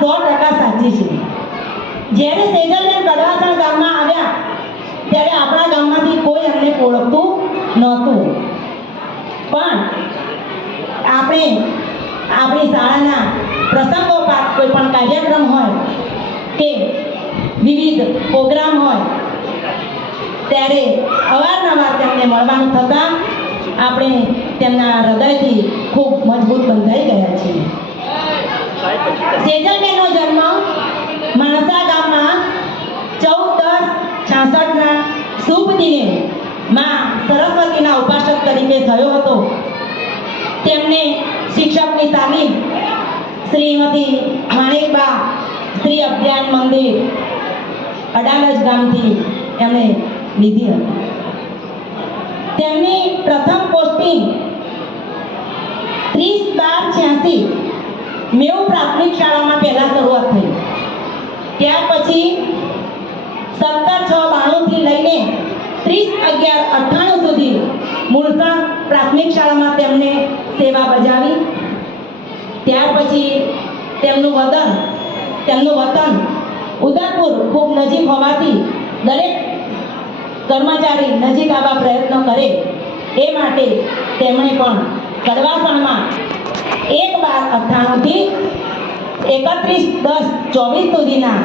100% સાચી છે। જ્યારે સેજલબેન કડવાસણ ગામમાં આવ્યા ત્યારે આપણા ગામમાંથી કોઈ એમને ઓળખતું નહોતું, પણ આપણે આપણી શાળાના પ્રસંગોપાત કોઈ પણ કાર્યક્રમ હોય કે વિવિધ પ્રોગ્રામ હોય ત્યારે અવારનવાર તેમને મળવાનું થતાં આપણે તેમના હૃદયથી ખૂબ મજબૂત બંધાઈ ગયા છીએ। સેજલબેનનો જન્મ માણસા ગામમાં 14/10/66ના શુભ દિને માં સરસ્વતીના ઉપાસક તરીકે થયો હતો। તેમને શિક્ષકની તાલીમ શ્રીમતી માણેકબા શ્રી અભ્યાન મંદિર અડાલજ ગામથી એમણે લીધી હતી। તેમની પ્રથમ પોસ્ટિંગ 30/12/86 મેવ પ્રાથમિક શાળામાં પહેલા શરૂઆત થઈ। ત્યાર પછી 17/6/92 થી લઈને 30/11/98 સુધી મૂળસણ પ્રાથમિક શાળામાં તેમને સેવા બજાવી। ત્યાર પછી તેમનું વતન ઉદયપુર ખૂબ નજીક હોવાથી દરેક કર્મચારી નજીક આવવા પ્રયત્ન કરે એ માટે તેમણે પણ કડવાસણમાં 1/12/98 થી 31/10/24 સુધીના